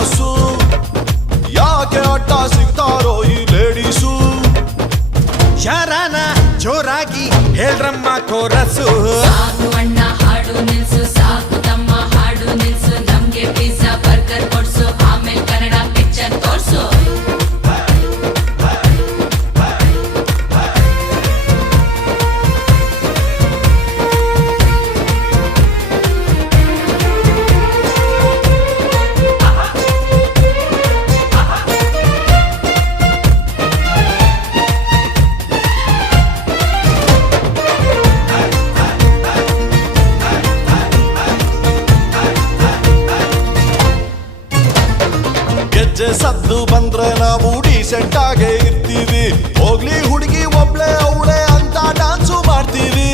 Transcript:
Famous, ಯಾಕೆ ಅಡ್ಡ ಸಿಗ್ತಾರೋ ಈ ಲೇಡೀಸು. ಶರಾನ ಜೋರಾಗಿ ಹೇಳ್ರಮ್ಮ ಕೋರಸು. ಸಾಕು ಅಣ್ಣ ಹಾಡು ನಿಲ್ಸು, ಸಾಕು ತಮ್ಮ ಹಾಡು ನಿಲ್ಸು, ನಮ್ಗೆ ಪಿಜ್ಜಾ ಬರ್ಗರ್ ಕೊಡ್ಸು, ಆಮೇಲೆ ಕನ್ನಡ ಪಿಕ್ಚರ್ ತೋರ್ಸು. ಗೆಜ್ಜೆ ಸದ್ದು ಬಂದ್ರೆ ನಾವು ಡೀಸೆಂಟ್ ಆಗೇ ಇರ್ತೀವಿ. ಹೋಗ್ಲಿ ಹುಡುಗಿ ಒಬ್ಳೆ ಅವಳೆ ಅಂತ ಡಾನ್ಸು ಮಾಡ್ತೀವಿ.